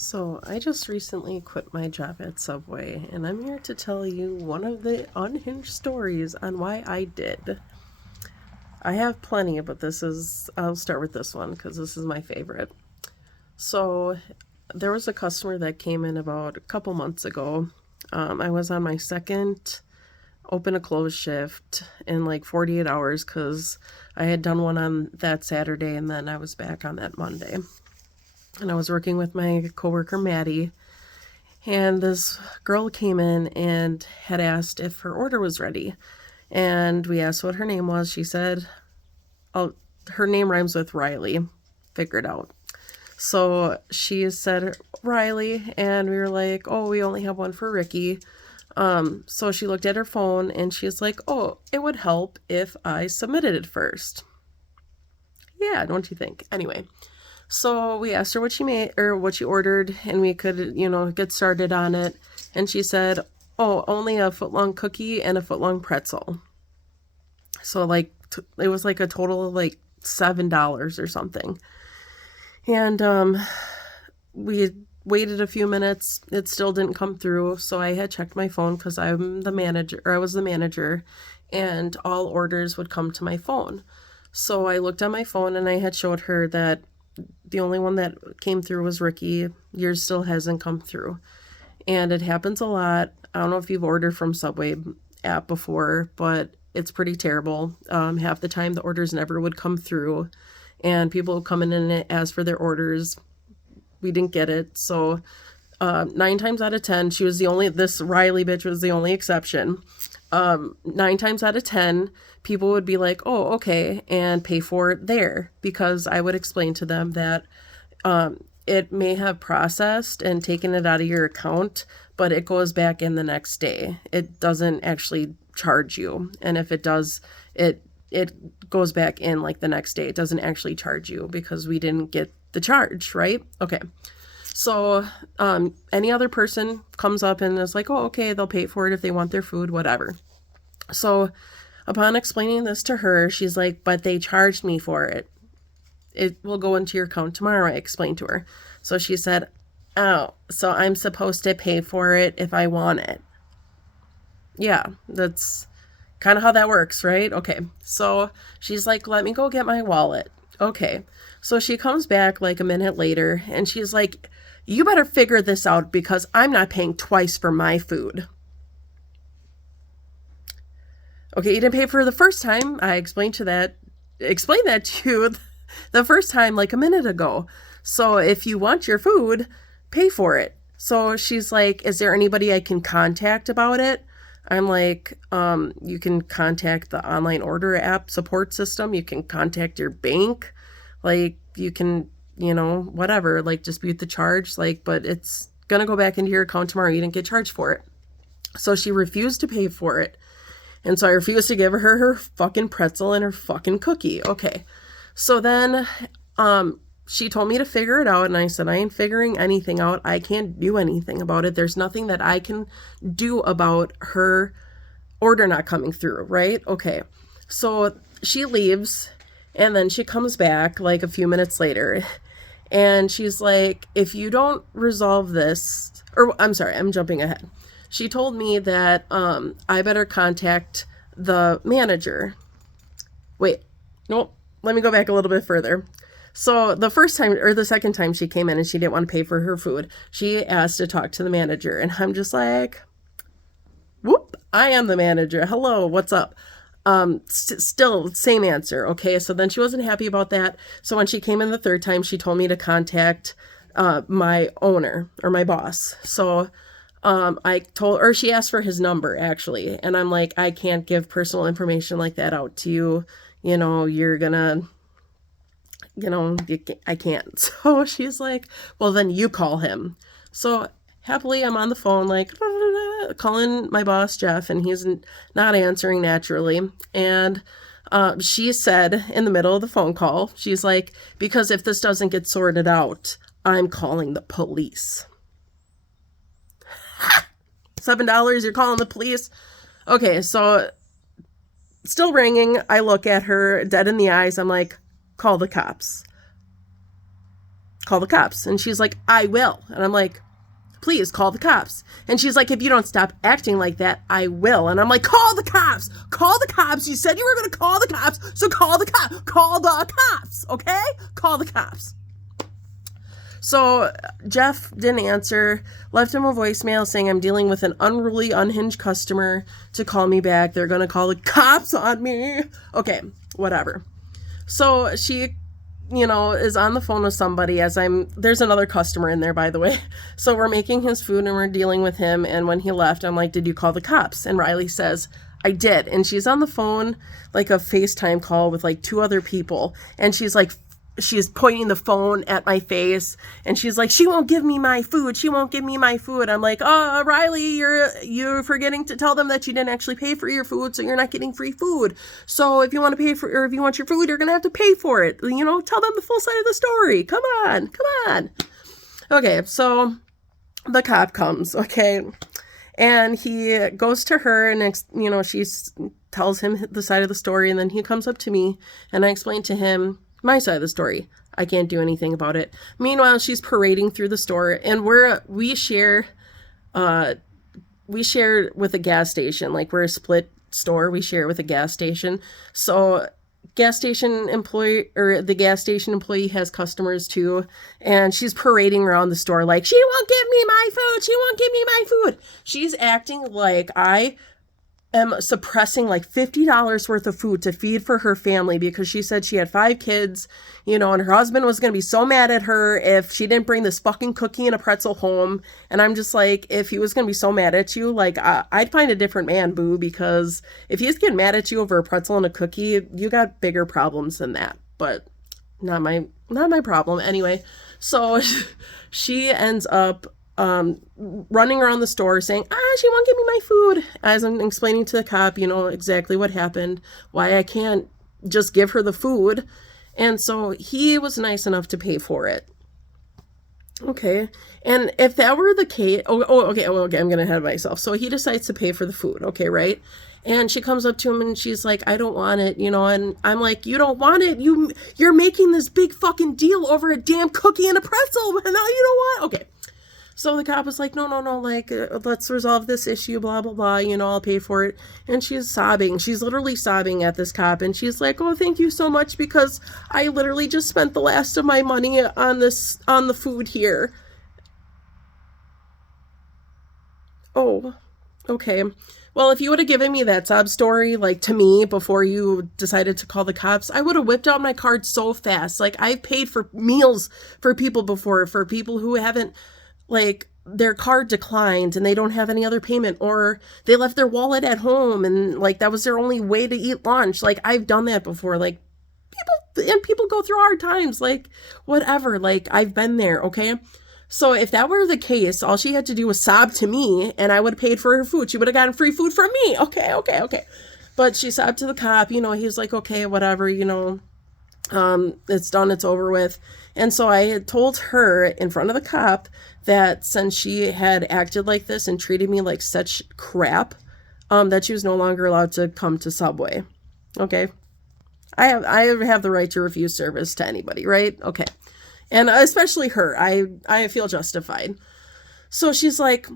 So, I just recently quit my job at Subway, and I'm here to tell you one of the unhinged stories on why I did. I have plenty, but I'll start with this one because this is my favorite. So, there was a customer that came in about a couple months ago. I was on my second open to close shift in like 48 hours because I had done one on that Saturday and then I was back on that Monday. And I was working with my coworker Maddie, and this girl came in and had asked if her order was ready. And we asked what her name was. She said, "Oh, her name rhymes with Riley." Figured out. So she said Riley, and we were like, "Oh, we only have one for Ricky." So she looked at her phone and she's like, "Oh, it would help if I submitted it first." Yeah, don't you think? Anyway, so we asked her what she made or what she ordered, and we could, get started on it. And she said, "Oh, only a foot-long cookie and a foot-long pretzel." So it was like a total of like $7 or something. And we waited a few minutes. It still didn't come through. So I had checked my phone because I was the manager, and all orders would come to my phone. So I looked on my phone and I had showed her that the only one that came through was Ricky. Yours still hasn't come through. And it happens a lot. I don't know if you've ordered from Subway app before, but it's pretty terrible. Half the time the orders never would come through, and people would come in and ask for their orders. We didn't get it. So 9 times out of 10, this Riley bitch was the only exception. 9 times out of 10, people would be like, "Oh, okay," and pay for it there, because I would explain to them that it may have processed and taken it out of your account, but it goes back in the next day. It doesn't actually charge you. And if it does, it goes back in like the next day. It doesn't actually charge you because we didn't get the charge, right? Okay. So any other person comes up and is like, "Oh, okay, they'll pay for it if they want their food, whatever." So upon explaining this to her, she's like, "But they charged me for it. It will go into your account tomorrow," I explained to her. So she said, "Oh, so I'm supposed to pay for it if I want it." Yeah, that's kind of how that works, right? Okay. So she's like, "Let me go get my wallet." Okay. So she comes back like a minute later and she's like, "You better figure this out because I'm not paying twice for my food." Okay, you didn't pay for the first time. I explained that to you the first time like a minute ago. So if you want your food, pay for it. So she's like, "Is there anybody I can contact about it?" I'm like, "You can contact the online order app support system. You can contact your bank. Like, you can, whatever, like dispute the charge. Like, but it's going to go back into your account tomorrow. You didn't get charged for it." So she refused to pay for it. And so I refused to give her fucking pretzel and her fucking cookie. Okay. So then she told me to figure it out, and I said, "I ain't figuring anything out. I can't do anything about it. There's nothing that I can do about her order not coming through," right? Okay. So she leaves, and then she comes back like a few minutes later, and she's like, "If you don't resolve this," or I'm sorry, I'm jumping ahead. She told me that I better contact the manager. Wait, nope. Let me go back a little bit further. So the first time or the second time she came in and she didn't want to pay for her food, she asked to talk to the manager. And I'm just like, "Whoop, I am the manager. Hello, what's up?" Still same answer. Okay. So then she wasn't happy about that. So when she came in the third time, she told me to contact my owner or my boss. So she asked for his number actually. And I'm like, "I can't give personal information like that out to you. You're gonna, I can't." So she's like, "Well, then you call him." So happily, I'm on the phone, like, calling my boss, Jeff, and he's not answering naturally. And she said in the middle of the phone call, she's like, "Because if this doesn't get sorted out, I'm calling the police." $7, you're calling the police? Okay, so still ringing. I look at her dead in the eyes. I'm like, "Call the cops." call the cops. And she's like, I will. And I'm like, please call the cops. And she's like, if you don't stop acting like that, I will. And I'm like, call the cops. Call the cops. You said you were going to call the cops. So call the cops. Call the cops. Okay? Call the cops. So Jeff didn't answer, left him a voicemail saying, I'm dealing with an unruly, unhinged customer to call me back. They're going to call the cops on me. Okay, whatever. So she, is on the phone with somebody there's another customer in there, by the way. So we're making his food and we're dealing with him. And when he left, I'm like, did you call the cops? And Riley says, I did. And she's on the phone, like a FaceTime call with like 2 other people. And she's pointing the phone at my face and she's like, she won't give me my food. She won't give me my food. I'm like, oh, Riley, you're forgetting to tell them that you didn't actually pay for your food. So you're not getting free food. So if you want to pay for, or if you want your food, you're going to have to pay for it. Tell them the full side of the story. Come on. Okay. So the cop comes. Okay. And he goes to her and, she tells him the side of the story. And then he comes up to me and I explain to him my side of the story. I can't do anything about it. Meanwhile, she's parading through the store and we share with a gas station. Like we're a split store. We share with a gas station. So the gas station employee has customers too. And she's parading around the store like, she won't give me my food. She won't give me my food. She's acting like I am suppressing like $50 worth of food to feed for her family because she said she had 5 kids, and her husband was going to be so mad at her if she didn't bring this fucking cookie and a pretzel home. And I'm just like, if he was going to be so mad at you, like I'd find a different man, boo, because if he's getting mad at you over a pretzel and a cookie, you got bigger problems than that. But not my problem. Anyway, so she ends up running around the store saying, she won't give me my food, as I'm explaining to the cop, exactly what happened, why I can't just give her the food. And so he was nice enough to pay for it. Okay. And if that were the case, okay, I'm going to head myself. So he decides to pay for the food. Okay. Right. And she comes up to him and she's like, I don't want it, and I'm like, you don't want it. You're making this big fucking deal over a damn cookie and a pretzel. And now you don't want, okay. So the cop was like, no, like, let's resolve this issue, blah, blah, blah, I'll pay for it. And she's sobbing. She's literally sobbing at this cop. And she's like, oh, thank you so much because I literally just spent the last of my money on the food here. Oh, okay. Well, if you would have given me that sob story, like to me, before you decided to call the cops, I would have whipped out my card so fast. Like I've paid for meals for people before, for people who haven't, like, their card declined and they don't have any other payment, or they left their wallet at home and like that was their only way to eat lunch. Like I've done that before. Like people go through hard times, like whatever, like I've been there. Okay. So if that were the case, all she had to do was sob to me and I would have paid for her food. She would have gotten free food from me. Okay. But she sobbed to the cop, he was like, okay, whatever, it's done, it's over with. And so I had told her in front of the cop that since she had acted like this and treated me like such crap, that she was no longer allowed to come to Subway. Okay. I have the right to refuse service to anybody, right? Okay. And especially her, I feel justified. So she's like,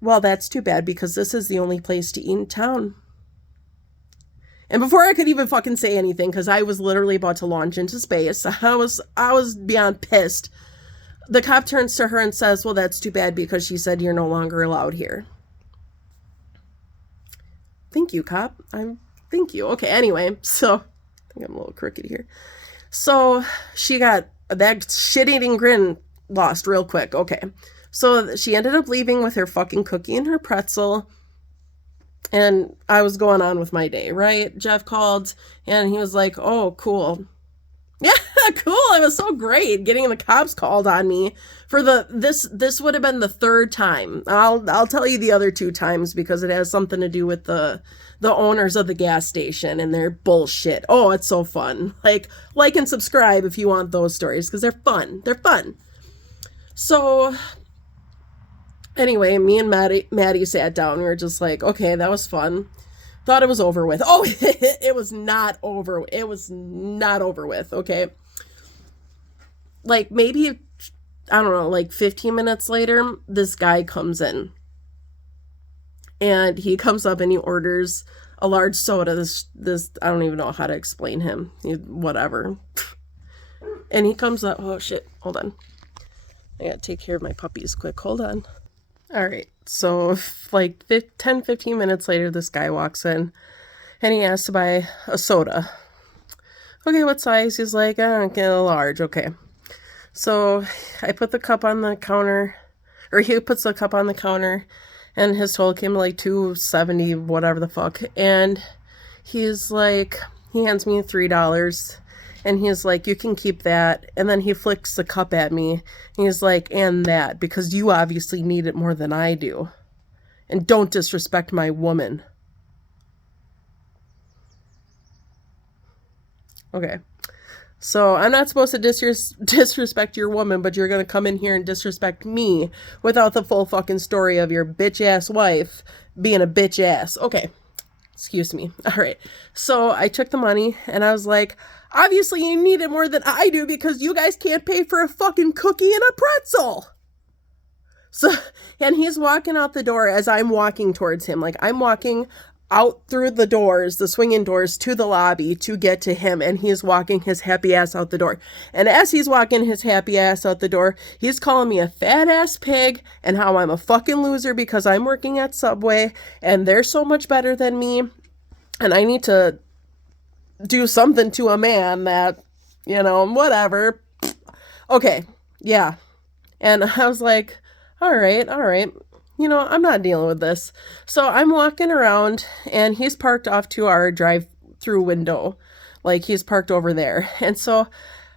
well, that's too bad because this is the only place to eat in town. And before I could even fucking say anything, because I was literally about to launch into space, I was beyond pissed. The cop turns to her and says, well, that's too bad because she said you're no longer allowed here. Thank you, cop. Thank you. Okay, anyway, so I think I'm a little crooked here. So she got that shit-eating grin lost real quick. Okay. So she ended up leaving with her fucking cookie and her pretzel. And I was going on with my day, right? Jeff called and he was like, oh, cool. Yeah, cool. It was so great getting the cops called on me for this would have been the 3rd time. I'll tell you the other 2 times because it has something to do with the owners of the gas station and their bullshit. Oh, it's so fun. Like and subscribe if you want those stories because they're fun. They're fun. So anyway, me and Maddie sat down. We were just like, okay, that was fun. Thought it was over with. Oh, it was not over. It was not over with. Okay. like maybe, I don't know, like 15 minutes later, this guy comes in. And he comes up and he orders a large soda. This I don't even know how to explain him. Whatever. And he comes up. Oh shit! Hold on. I gotta take care of my puppies quick. Hold on. All right. So like 10, 15 minutes later, this guy walks in, and he asks to buy a soda. Okay, what size? He's like, I don't get a large. Okay. So I put the cup on the counter, or he puts the cup on the counter. And his total came to like $2.70, whatever the fuck. And he's like, he hands me $3. And he's like, you can keep that. And then he flicks the cup at me. And he's like, and that, because you obviously need it more than I do. And don't disrespect my woman. Okay. So I'm not supposed to disrespect your woman, but you're going to come in here and disrespect me without the full fucking story of your bitch ass wife being a bitch ass. Okay. Excuse me. All right. So I took the money and I was like, obviously you need it more than I do because you guys can't pay for a fucking cookie and a pretzel. So, and he's walking out the door as I'm walking towards him. Like I'm walking out through the doors, the swinging doors to the lobby to get to him, and he's walking his happy ass out the door. And as he's walking his happy ass out the door, he's calling me a fat ass pig and how I'm a fucking loser because I'm working at Subway and they're so much better than me and I need to do something to a man that, you know, whatever. Okay, yeah. And I was like, all right. You know, I'm not dealing with this. So I'm walking around and he's parked off to our drive-through window. Like he's parked over there. And so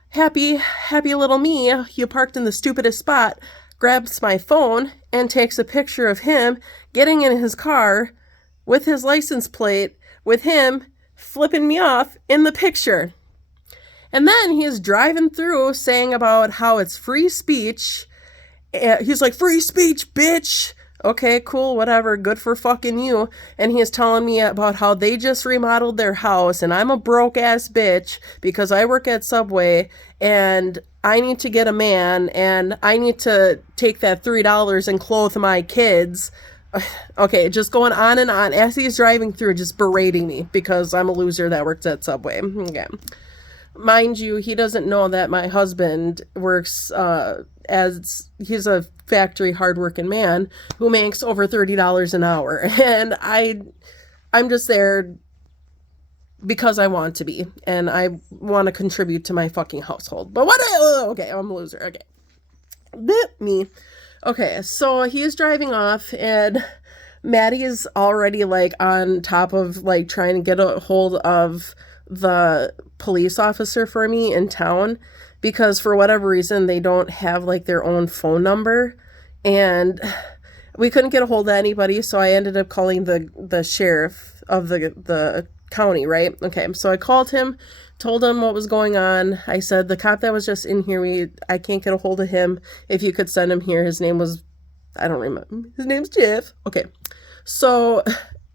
happy little me, you parked in the stupidest spot, grabs my phone and takes a picture of him getting in his car with his license plate, with him flipping me off in the picture. And then he's driving through saying about how it's free speech. He's like, free speech, bitch. Okay, cool, whatever, good for fucking you. And he is telling me about how they just remodeled their house and I'm a broke ass bitch because I work at Subway and I need to get a man and I need to take that $3 and clothe my kids. Okay, just going on and on as he's driving through, just berating me because I'm a loser that works at Subway. Okay. Mind you, he doesn't know that my husband works as he's a factory hardworking man who makes over $30 an hour. And I'm just there because I want to be and I want to contribute to my fucking household. But what? Okay, I'm a loser. Okay. Me. Okay, so he's driving off and Maddie is already like on top of like trying to get a hold of the police officer for me in town because for whatever reason they don't have like their own phone number and we couldn't get a hold of anybody, so I ended up calling the sheriff of the county, right? Okay, so I called him, told him what was going on. I said the cop that was just in here, I can't get a hold of him. If you could send him here. His name was, I don't remember. His name's Jeff. Okay, so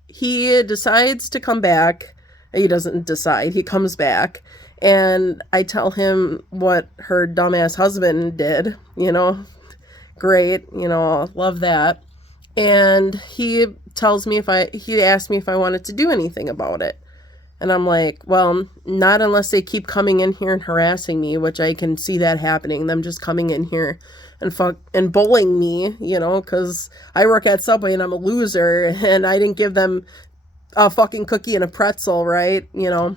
he decides to come back. He doesn't decide. He comes back. And I tell him what her dumbass husband did, you know, great, you know, love that. And he tells me he asked me if I wanted to do anything about it. And I'm like, well, not unless they keep coming in here and harassing me, which I can see that happening. Them just coming in here and bullying me, you know, because I work at Subway and I'm a loser and I didn't give them a fucking cookie and a pretzel, right? You know.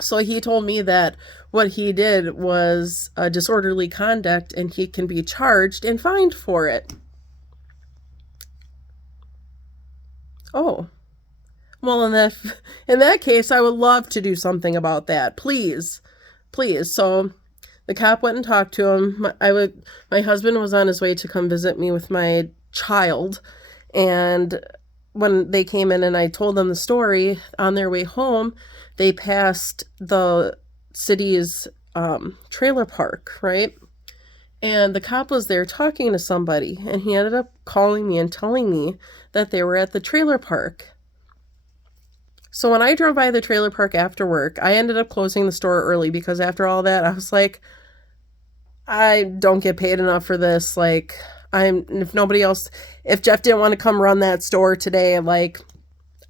So he told me that what he did was disorderly conduct and he can be charged and fined for it. Oh. Well, in that case, I would love to do something about that. Please. So the cop went and talked to him. My husband was on his way to come visit me with my child. And when they came in and I told them the story, on their way home, they passed the city's trailer park, right? And the cop was there talking to somebody, and he ended up calling me and telling me that they were at the trailer park. So when I drove by the trailer park after work, I ended up closing the store early because after all that, I was like, I don't get paid enough for this. Like, if nobody else, if Jeff didn't want to come run that store today, like,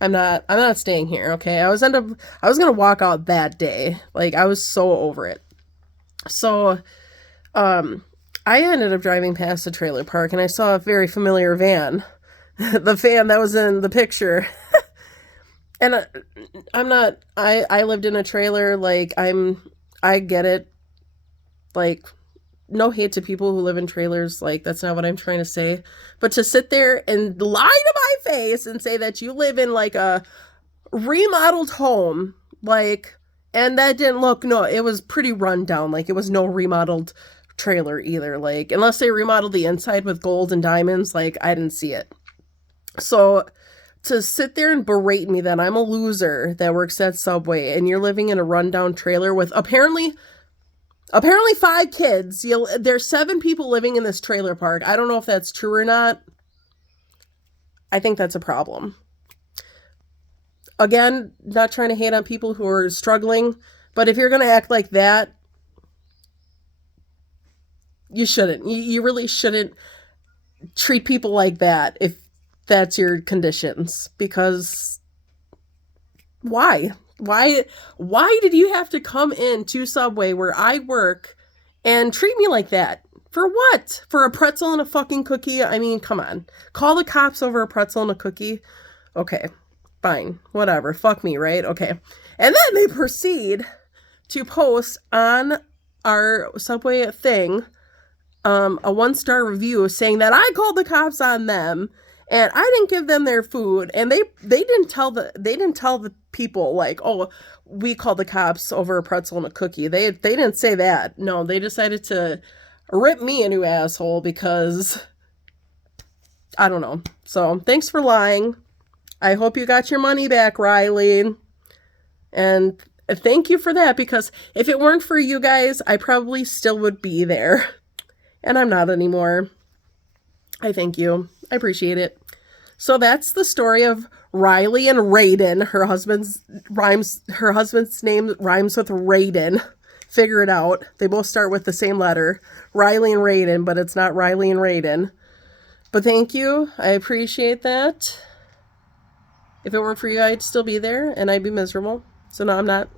I'm not staying here. Okay. I was going to walk out that day. Like, I was so over it. So, um, I ended up driving past the trailer park and I saw a very familiar van. The van that was in the picture. And I lived in a trailer. Like, I get it. Like, no hate to people who live in trailers. Like, that's not what I'm trying to say. But to sit there and lie to my face and say that you live in like a remodeled home, like, and that didn't look, no, it was pretty run down. Like, it was no remodeled trailer either. Like, unless they remodeled the inside with gold and diamonds, like, I didn't see it. So to sit there and berate me that I'm a loser that works at Subway and you're living in a rundown trailer with apparently 5 kids. There's 7 people living in this trailer park. I don't know if that's true or not. I think that's a problem. Again, not trying to hate on people who are struggling, but if you're going to act like that, you shouldn't. You really shouldn't treat people like that if that's your conditions. Because why? Why did you have to come into Subway where I work and treat me like that? For what? For a pretzel and a fucking cookie? I mean, come on. Call the cops over a pretzel and a cookie? Okay, fine. Whatever. Fuck me, right? Okay. And then they proceed to post on our Subway thing a 1-star review saying that I called the cops on them and I didn't give them their food, and they didn't tell the people like, oh, we called the cops over a pretzel and a cookie. They didn't say that. No, they decided to rip me a new asshole because I don't know. So thanks for lying. I hope you got your money back, Riley. And thank you for that, because if it weren't for you guys, I probably still would be there. And I'm not anymore. I thank you. I appreciate it. So that's the story of Riley and Raiden. Her husband's name rhymes with Raiden. Figure it out. They both start with the same letter. Riley and Raiden, but it's not Riley and Raiden. But thank you. I appreciate that. If it weren't for you, I'd still be there and I'd be miserable. So no, I'm not.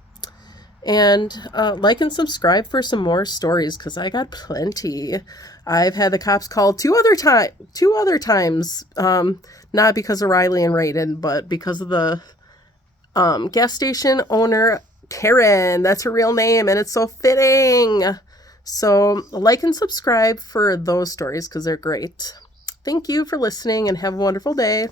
And like and subscribe for some more stories, because I got plenty. I've had the cops called 2 other times, not because of Riley and Raiden, but because of the gas station owner, Karen. That's her real name, and it's so fitting. So like and subscribe for those stories, because they're great. Thank you for listening, and have a wonderful day.